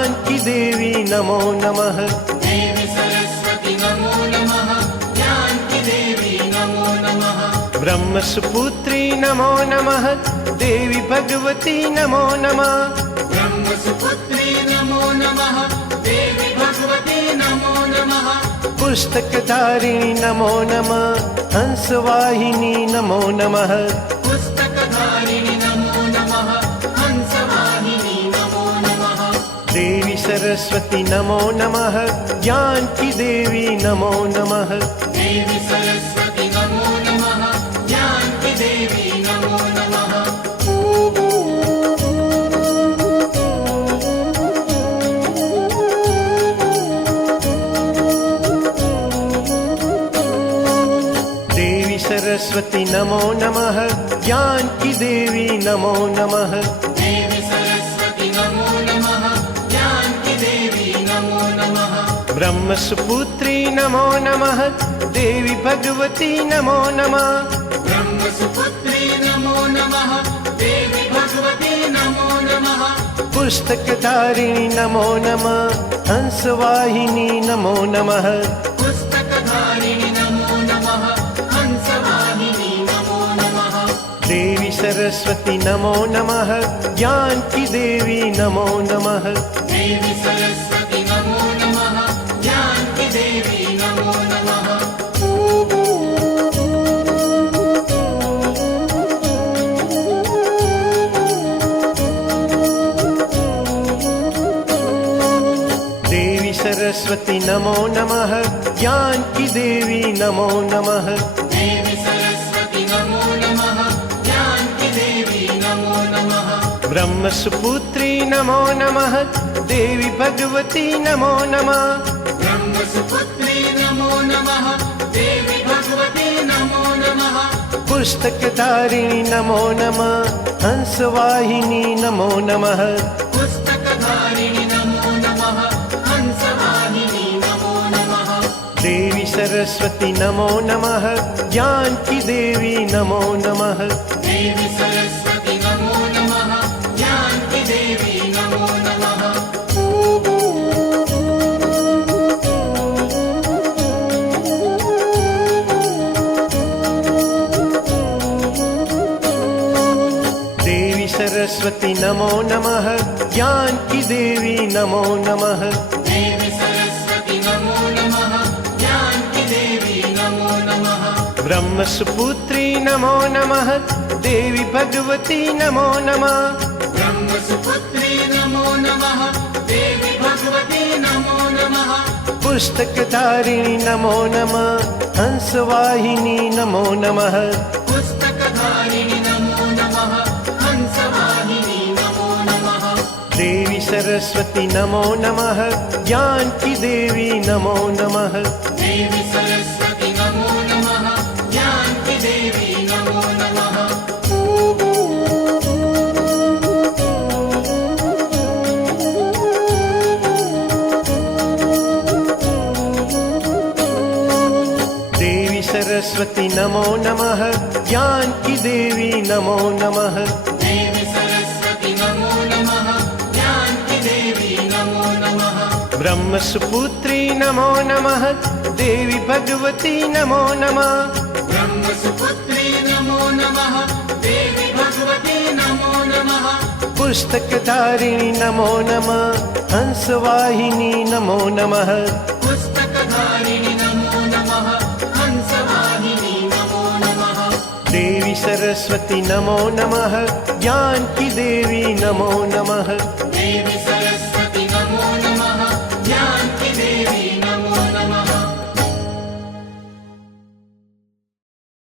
जानकी देवी नमो नमः। देवी सरस्वती नमो नमः। जानकी देवी नमो नमः। ब्रह्मसुपुत्री नमो नमः। देवी भगवती नमो नमः। ब्रह्मसुपुत्री नमो नमः। देवी भगवती नमो नमः। पुस्तकधारिणी नमो नमः। हंसवाहिनी नमो नमः। पुस्तकधारिणी नमो नमः। हंसवाहिनी नमो नमः। देवी सरस्वती नमो नमः। जानकी देवी नमो नमः। देवी सरस्वती नमो नमः। जानकी देवी नमो नमः। देवी सरस्वती नमो नमः। जानकी देवी नमो नमः। देवी सरस्वती नमो नमः। जानकी देवी नमो नमः। ब्रह्मसुपुत्री नमो नमः। देवी भगवती नमो नमः। ब्रह्मसुपुत्री नमो नमः। देवी भगवती नमो नमः। पुस्तकधारिणी नमो नमः। हंसवाहिनी नमो नमः। पुस्तकधारिणी नमो नमः। हंसवाहिनी नमो नमः। देवी सरस्वती नमो नमः। जानकी देवी नमो नमः। देवी सरस्वती नमो नमः। जानकी देवी नमो नमः। देवी सरस्वती नमो नमः। जानकी देवी नमो नमः। देवी सरस्वती नमो नमः। जानकी देवी नमो नमः। ब्रह्मसुपुत्री नमो नमः। देवी भगवती नमो नमः। ब्रह्मसुपुत्री नमो नमः। देवी भगवती नमो नमः। पुस्तकधारिणी नमो नमः। हंसवाहिनी नमो नमः। पुस्तकधारिणी नमो नमः। हंसवाहिनी नमो नमः। देवी सरस्वती नमो नमः। जानकी देवी नमो नमः। देवी सरस्वती नमो नमः। जानकी देवी नमो नमः। देवी सरस्वती नमो नमः। जानकी देवी नमो नमः। देवी सरस्वती नमो नमः। जानकी देवी नमो नमः। ब्रह्मसुपुत्री नमो नमः। देवी भगवती नमो नमः। ब्रह्मसुपुत्री नमो नमः। देवी भगवती नमो नमः। पुस्तकधारिणी नमो नमः। हंसवाहिनी नमो नमः। पुस्तकधारिणी नमो नमः। हंसवाहिनी नमो नमः। देवी सरस्वती नमो नमः। जानकी देवी नमो नमः। देवी सरस्वती नमो नमः। जानकी देवी नमो नमः। देवी सरस्वती नमो नमः। जानकी देवी नमो नमः। देवी सरस्वती नमो नमः। जानकी देवी नमो नमः। ब्रह्मसुपुत्री नमो नमः। देवी भगवती नमो नमः। ब्रह्मसुपुत्री नमो नमः। देवी भगवती नमो नमः। पुस्तकधारिणी नमो नमः। हंसवाहिनी नमो नमः। पुस्तकधारिणी नमो नमः। हंसवाहिनी नमो नमः। देवी सरस्वती नमो नमः। जानकी देवी नमो नमः।